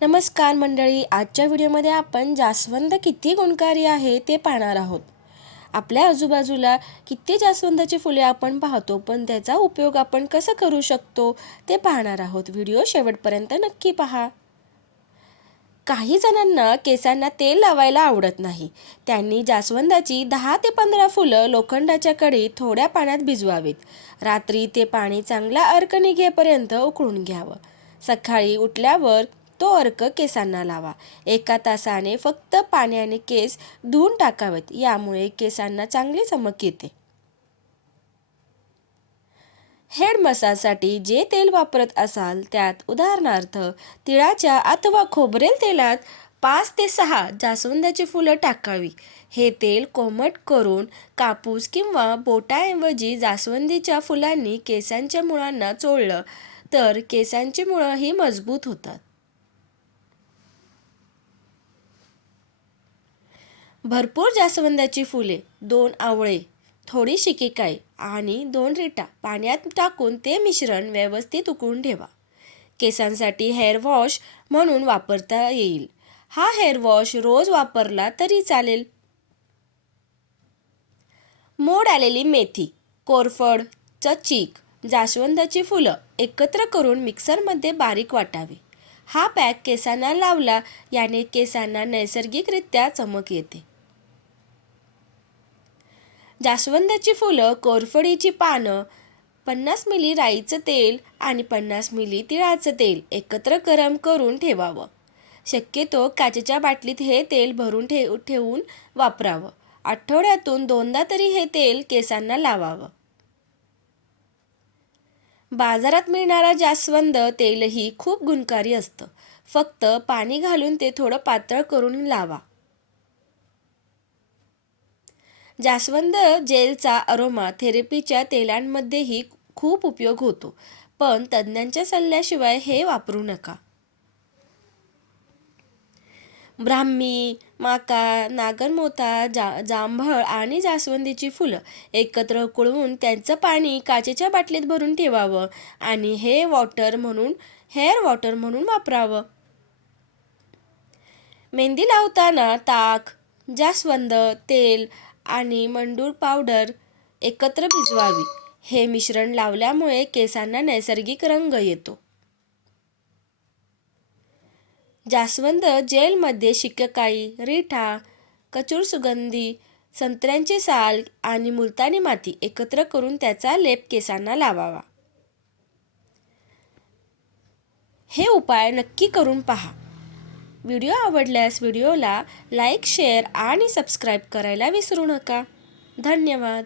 नमस्कार मंडळी, आजच्या व्हिडिओमध्ये आपण जास्वंद किती गुणकारी आहे ते पाहणार आहोत। आपल्या आजूबाजूला किती जास्वंदाची फुले आपण पाहतो, पण त्याचा उपयोग आपण कसा करू शकतो ते पाहणार आहोत। व्हिडिओ शेवटपर्यंत नक्की पहा। काही जणांना केसांना तेल लावायला आवडत नाही, त्यांनी जास्वंदाची 10 ते 15 फुलं लोखंडाच्या कढईत थोड्या पाण्यात भिजवावीत। रात्री ते पाणी चांगला अर्क निघेपर्यंत उकळून घ्यावं। सकाळी उठल्यावर तो अर्क केसांना लावा। 1 तासाने फक्त पाण्याने केस धुवून टाकावेत, यामुळे केसांना चांगली चमक येते। हेड मसाजसाठी जे तेल वापरत असाल त्यात उदाहरणार्थ तिळाच्या अथवा खोबरेल तेलात 5 ते 6 जास्वंदाची फुलं टाकावी। हे तेल कोमट करून कापूस किंवा बोटाऐवजी जास्वंदीच्या फुलांनी केसांच्या मुळांना चोळलं तर केसांची मुळंही मजबूत होतात। भरपूर जास्वंदाची फुले, 2 आवळे, थोडी शिकेकाई आणि 2 रिटा पाण्यात टाकून ते मिश्रण व्यवस्थित उकळून ठेवा। केसांसाठी हेअर वॉश म्हणून वापरता येईल। हा हेअर वॉश रोज वापरला तरी चालेल। मोड आलेली मेथी, कोरफड, चीक, जास्वंदाची फुलं एकत्र करून मिक्सरमध्ये बारीक वाटावी। हा पॅक केसांना लावला याने केसांना नैसर्गिकरित्या चमक येते। जास्वंदाची फुलं, कोरफडीची पानं, 50 मिली राईचं तेल आणि 50 मिली तिळाचं तेल एकत्र गरम करून ठेवावं। शक्यतो काचेच्या बाटलीत हे तेल भरून ठेवून वापरावं। आठवड्यातून 2दा तरी हे तेल केसांना लावावं। बाजारात मिळणारा जास्वंद तेलही खूप गुणकारी असतं। फक्त पाणी घालून ते थोडं पातळ करून लावा। जास्वंद जेलचा अरोमा थेरपीच्या तेलांमध्येही खूप उपयोग होतो, पण तज्ज्ञांच्या सल्ल्याशिवाय हे वापरू नका। ब्राह्मी, माका, नागरमोथा, जांभळ आणि जास्वंदीची फुलं एकत्र उकळवून त्यांचं पाणी काचेच्या बाटलीत भरून ठेवावं आणि हेअर वॉटर म्हणून वापरावं। मेहंदी लावताना ताक, जास्वंद तेल आणि मंडूर पावडर एकत्र भिजवावी। हे मिश्रण लावल्यामुळे केसांना नैसर्गिक रंग येतो। जास्वंद जेलमध्ये शिकेकाई, रिठा, कचूर सुगंधी, संत्र्याची साल आणि मुलतानी माती एकत्र करून त्याचा लेप केसांना लावावा। हे उपाय नक्की करून पहा। व्हिडिओ आवडल्यास व्हिडिओला लाईक, शेअर आणि सबस्क्राईब करायला विसरू नका। धन्यवाद।